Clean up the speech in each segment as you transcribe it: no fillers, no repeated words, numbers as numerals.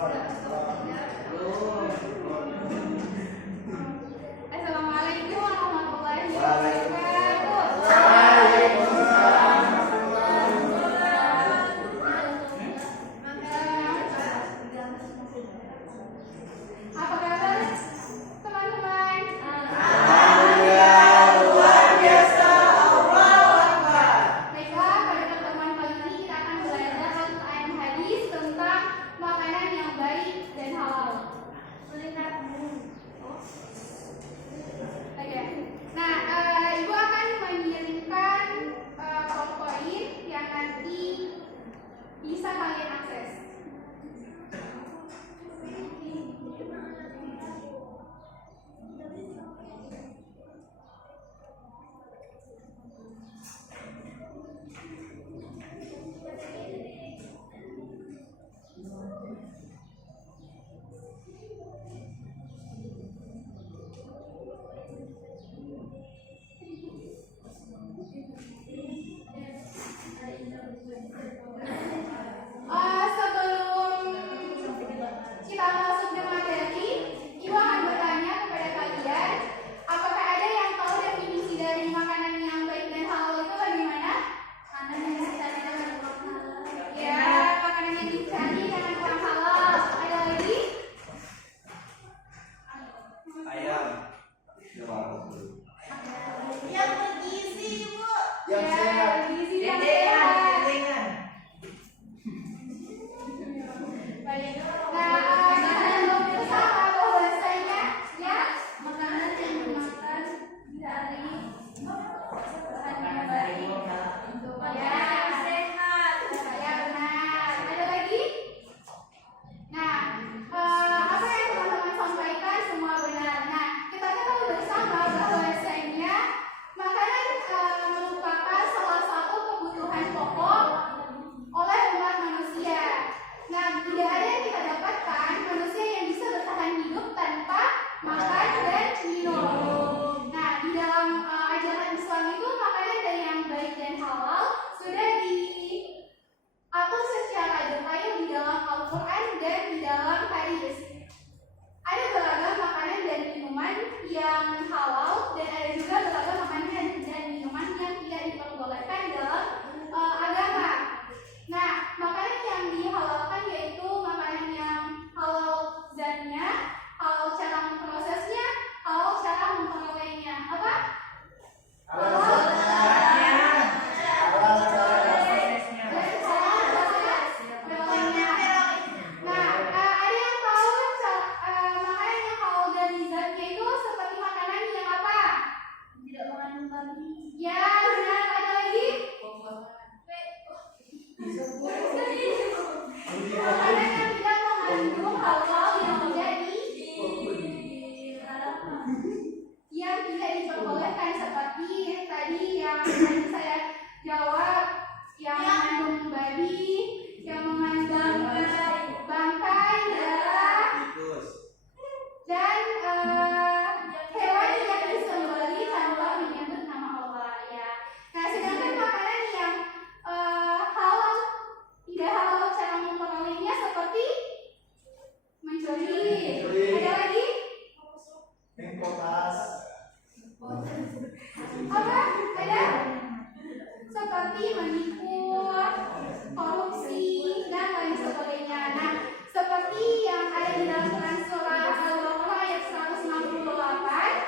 Assalamualaikum warahmatullahi wabarakatuh. Apa kabar teman-teman? Alhamdulillah luar biasa. Allahu Akbar. Baiklah, pada pertemuan kali ini kita akan belajar Al-Quran hadis tentang makanan yang baik dan halal. Oke. Nah, Ibu akan mengirimkan PowerPoint yang nanti bisa kalian akses. Sebelum kita masuk ke materi, Ibu akan bertanya kepada kalian, apakah ada yang tahu definisi dari makanan yang baik dan halal itu bagaimana? Makanan yang dicari dengan kurang halal. Ya, makanan yang dicari dengan kurang halal. Ada lagi? Ayam. Yang bergizi, Bu. Yang Ya, sehat. gizi yang sehat. Baik. Nah, makanan pemirsa apa bahasanya? Ya, makanan yang dimakan dari bahan yang baik. Ya, sehat. Ya, benar. Ada lagi? Nah, apa yang teman-teman sampaikan semua benar. Nah, kita ketahui bersama bahwasanya makanan merupakan salah satu kebutuhan pokok oleh umat manusia. Nah, tidak ada yang kita dapatkan manusia yang bisa bertahan hidup tanpa makan dan minum. Nah, di dalam ajaran Islam itu makanan dari yang baik dan halal sudah diatur secara detail di dalam Al-Quran dan di dalam hadis. Ada beragam makanan dan minuman yang halal dan ada juga beragam makanan dan minuman yang tidak diperbolehkan dalam agama. Nah, makanan yang dihalalkan yaitu makanan yang halal zatnya, halal cara memprosesnya, halal cara memperolehnya. Apa? Halal Nah, ada yang tahu makanan yang halal dari zatnya itu seperti makanan yang apa? Tidak mengandung babi. Ya, benar. Ada lagi? Makanan yang tidak mengandung hal-hal yang tidak diperbolehkan seperti tadi yang tadi saya jawab, yang mengandung babi, yang mengandung bangkai, darah, dan hewan yang disembelih tanpa menyebut nama Allah. Ya. Nah, sedangkan makanan yang halal, tidak halal cara memperolehnya seperti mencuri. Ada lagi? Apa? Ada? Seperti menipu, korupsi, dan lain sebagainya. Nah, seperti yang ada di dalam Quran surah Al-Baqarah ayat 168.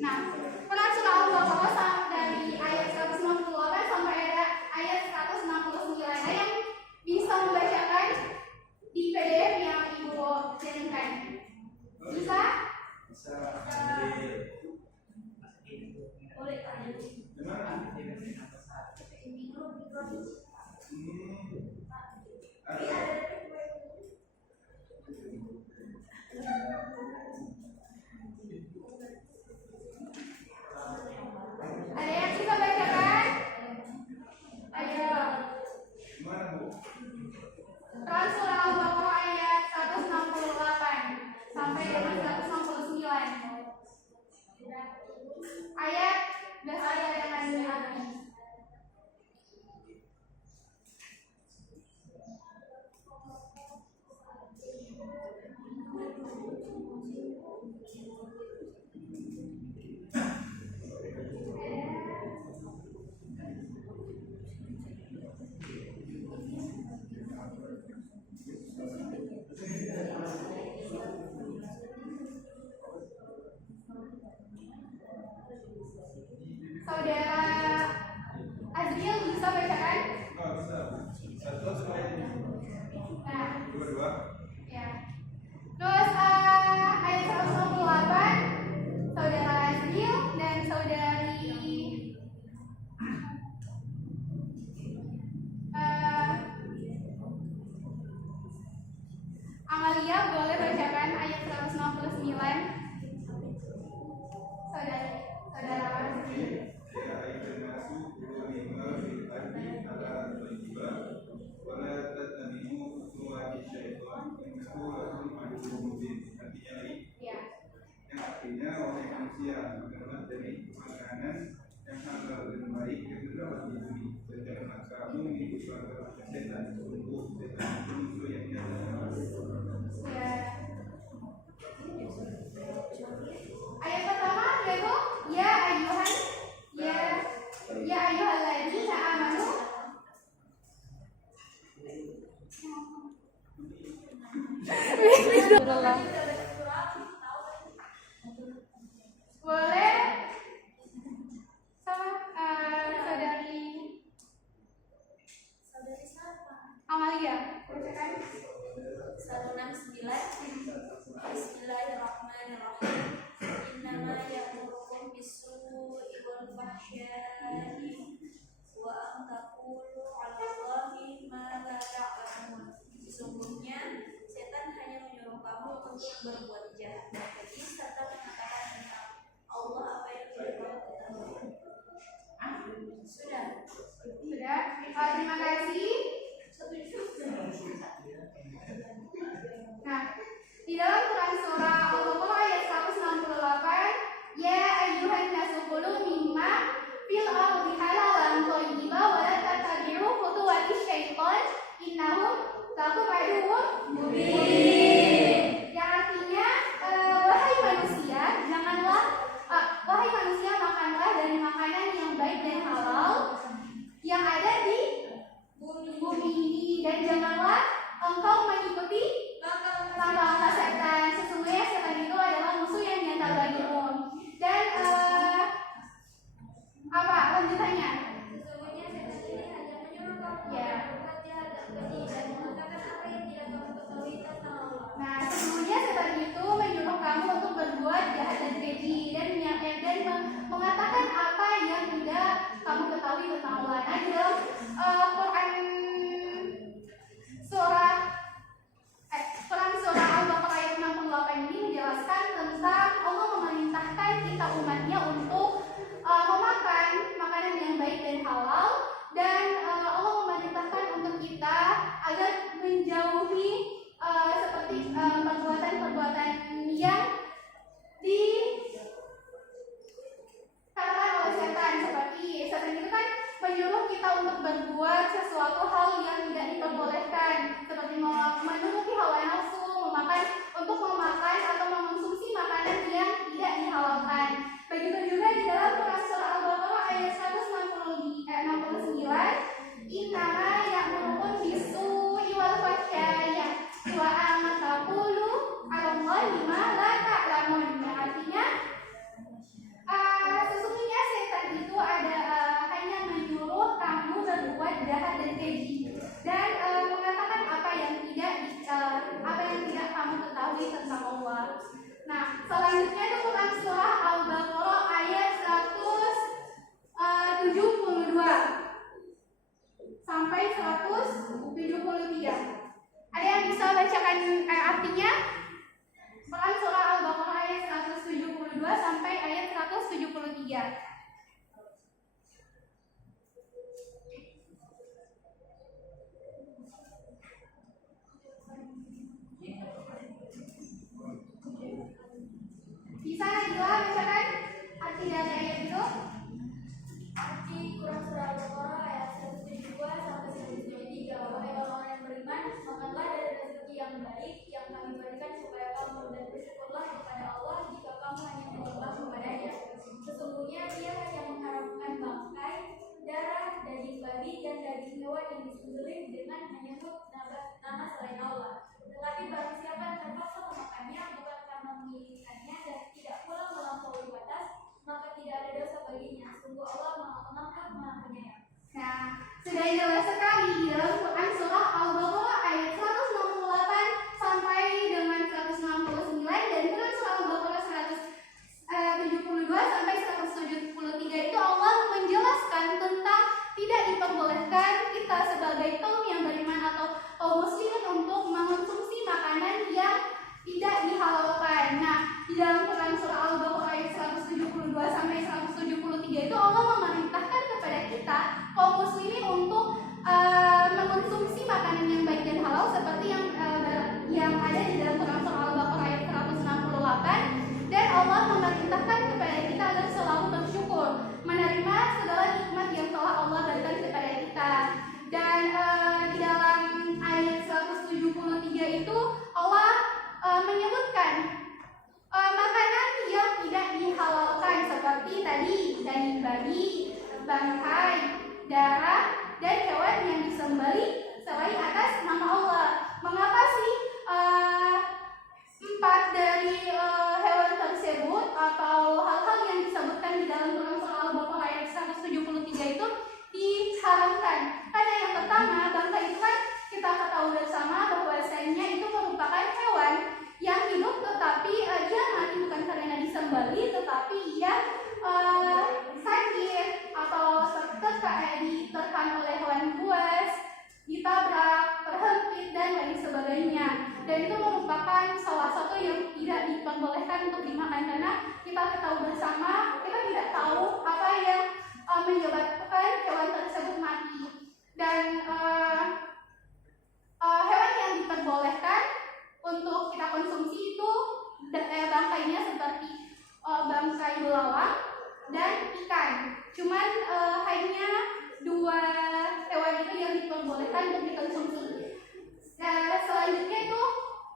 Nah, Quran surah Al-Baqarah dari ayat 168 sampai ayat 169. Ada yang bisa membacakan di PDF yang Ibu kirimkan? Bisa? Boleh tanya. Ada yang bisa bacakan? Ayo. Quran surah Al-Baqarah ayat 168. Ya. Terus ayat 168, saudara Azril dan saudari Amalia boleh bacakan ayat 169. Saudara Azril. Ya ayyuhan nasu kulu mimma fil ardi halalan thayyiban wa la tattabi'u khutuwati syaitan innahu lakum aduwwun mubin. Artinya lagi, Ya. yang artinya wahai manusia, makanlah dari makanan yang halal dan baik yang terdapat di bumi, dan janganlah kamu mengikuti langkah setan. Sungguh setan itu musuh yang nyata. Ya. Ayat pertama yaitu ya ayyuhalladzina amanu. Boleh sama saudari siapa? Amalia bacakan. 169. Bismillahirrahmanirrahim. Innama ya'murukum bis-su'i wal fahsya'i wa an taqulu 'ala Allahi ma la ta'lamun. Sesungguhnya setan hanya menyuruh kamu untuk berbuat jahat dan keji serta mengatakan tentang Allah apa yang tidak kamu ketahui. Sudah. Terima kasih. Nah, di dalam Quran surah Al-Baqarah ayat 168, ya ayyuhan nasu kulu mimma fil ardi halalan thayyiban wa la tattabi'u khutuwati syaitan innahu lakum aduwwun mubin. Yang artinya wahai manusia, makanlah dari makanan yang baik dan halal yang ada di bumi ini, dan janganlah engkau mengikuti langkah-langkah setan. Sesungguhnya setan itu adalah musuh yang nyata bagimu. Dan apa lanjutannya? Sesungguhnya setan ini hanya menyuruh kamu Ya. berbuat jahat dan keji dan mengatakan apa yang tidak kamu ketahui tentang Allah. Nah, sesungguhnya setan itu menyuruh kamu untuk berbuat jahat dan keji dan mengatakan apa yang tidak kamu ketahui tentang Allah. Nah, di dalam Quran surah Al-Baqarah ayat 68 ini menjelaskan tentang Allah memerintahkan kita umatnya untuk memakan makanan yang baik dan halal, dan Allah memerintahkan untuk kita agar menjauhi seperti perbuatan-perbuatan yang dikatakan oleh setan. Seperti setan itu kan menyuruh kita untuk berbuat sesuatu hal yang tidak diperbolehkan, seperti menuruti hawa nafsu, untuk memakan atau mengonsumsi makanan yang tidak dihalalkan. Begitu juga di dalam Quran surah Al-Baqarah ayat 169, innama ya'murukum bis-su'i wal fahsya. merupakan salah satu yang tidak diperbolehkan untuk dimakan, karena kita ketahui bersama kita tidak tahu apa yang menyebabkan hewan tersebut mati. Dan hewan yang diperbolehkan untuk kita konsumsi itu bangkainya seperti bangkai belalang dan ikan. Cuman hanya dua hewan itu yang diperbolehkan untuk dikonsumsi. Selanjutnya itu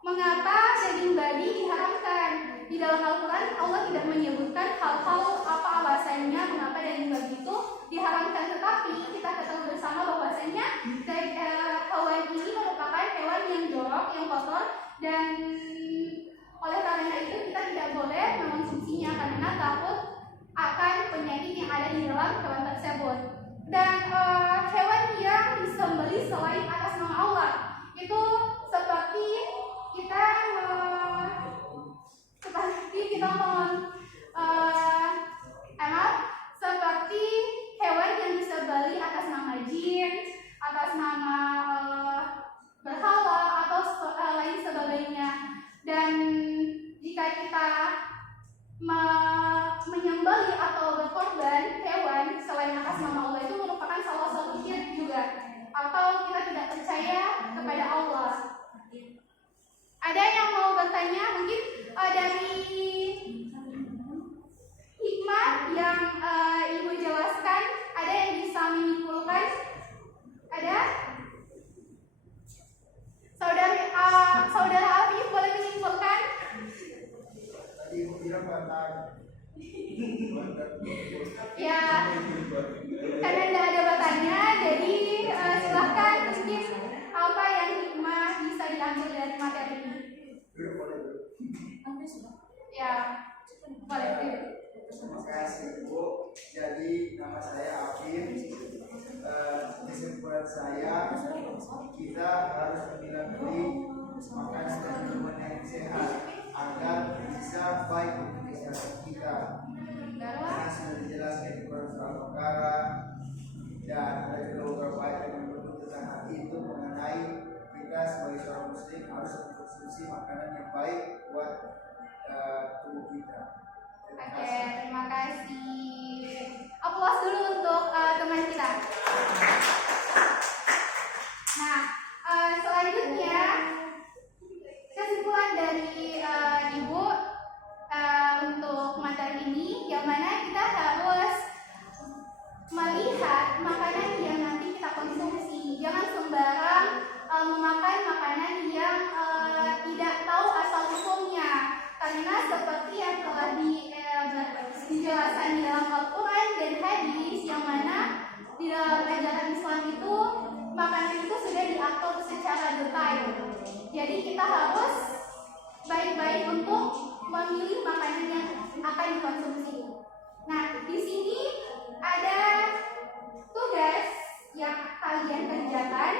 mengapa daging babi diharamkan? Di dalam Al-Quran Allah tidak menyebutkan hal-hal apa alasannya mengapa daging babi itu diharamkan, tetapi kita ketahui bersama bahwasanya hewan ini merupakan hewan yang jorok, yang kotor, dan oleh karena itu kita tidak boleh mengonsumsinya karena takut akan penyakit yang ada di dalam hewan tersebut. Dan hewan yang disembelih selain atas nama Allah itu seperti kita seperti hewan yang disembelih atas nama jin, atas nama berhala atau lain sebagainya. Dan jika kita menyembelih atau berkorban hewan selain atas nama Allah itu merupakan salah satu syirik juga, atau kita tidak percaya kepada Allah. Ada yang mau bertanya? Mungkin dari hikmah yang Ibu jelaskan, ada yang bisa menyimpulkan? Ada? Saudara Afif boleh menyimpulkan? Tadi Ibu bilang batal. Ya, karena tidak ada batanya, jadi silahkan mungkin apa yang hikmah bisa diambil dari materi ini. Ya, boleh. Terima kasih Bu. Jadi nama saya Afif. Kesimpulan saya, kita harus memilah-milih makanan dan minuman yang sehat agar bisa baik untuk kesehatan kita. Karena sudah dijelaskan di Quran Surah Al-Baqarah, dan ada juga beberapa ayat yang menyebut tentang hal itu, mengenai kita sebagai seorang muslim harus mengkonsumsi makanan yang baik buat tubuh kita. Oke, terima kasih. Aplaus dulu untuk teman kita. Nah, selanjutnya kesimpulan dari Ibu untuk materi ini, yang mana kita harus melihat makanan yang nanti kita konsumsi. Jangan sembarang memakan makanan yang tidak tahu asal usulnya, karena seperti yang telah dijelaskan di dalam Al-Quran dan hadis, yang mana di dalam ajaran Islam itu makanan itu sudah diatur secara detail. Jadi kita harus baik-baik untuk memilih makanan yang akan dikonsumsi. Nah, di sini ada tugas yang kalian kerjakan.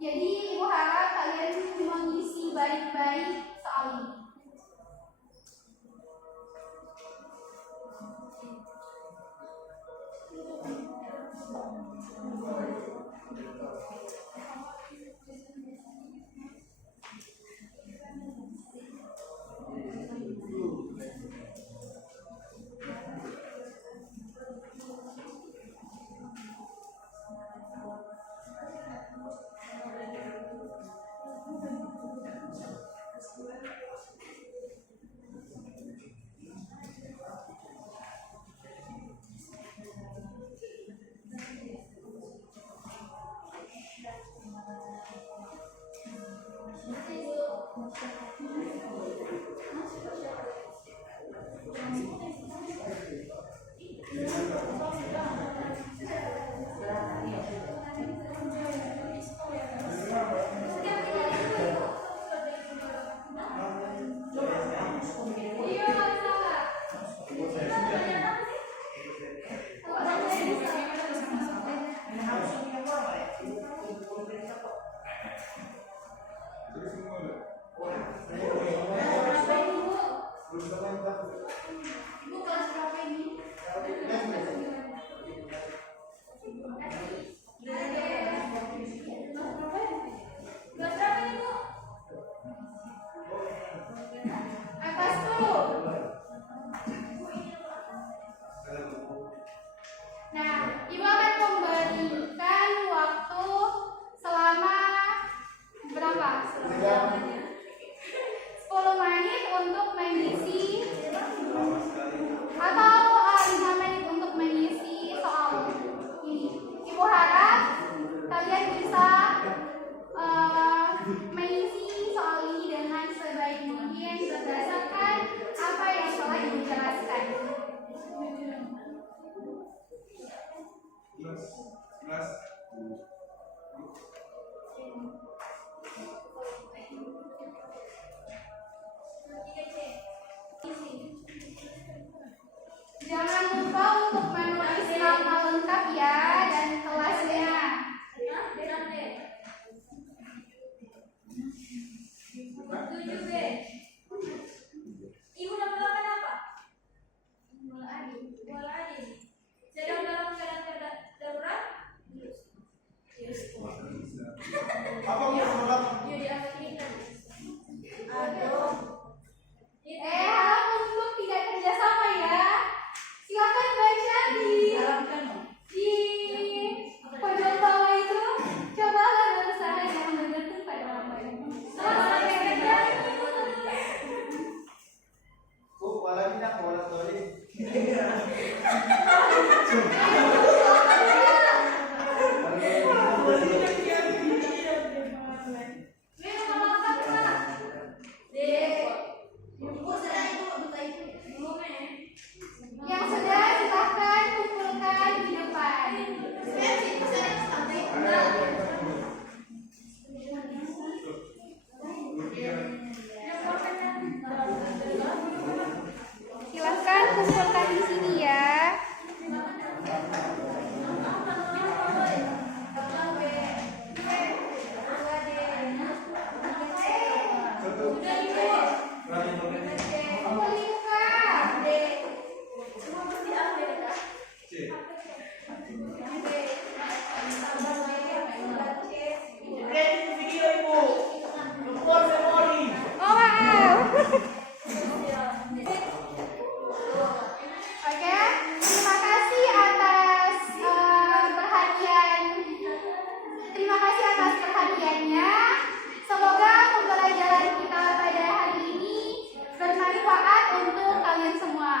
Jadi Ibu harap kalian mengisi baik-baik soal ini. Terus 10 menit untuk mengisi Lama sekali. atau 5 menit untuk mengisi soal ini. Ibu harap kalian bisa mengisi soal ini dengan sebaik mungkin berdasarkan apa yang telah Ibu jelaskan. 11. Jangan lupa untuk menulis nama lengkap ya dan kelasnya. Ibu nama lengkap apa? Mulyadi. Sedang dalam keadaan darurat? Apa yang berat? Aduh. Harap untuk tidak kerjasama ya. Silakan baca di pojok bawah itu. Cobalah berusaha jangan bergantung pada orang lain. Selamat bekerja. Wala din ako, wala sorry. Yang sudah silahkan kumpulkan di depan. Silahkan kumpulkan di sini ya. Kumpul di muka. C. Oh maaf. Oke, terima kasih atas perhatian. Terima kasih atas perhatiannya. Semoga pembelajaran kita pada hari ini bermanfaat untuk kalian semua.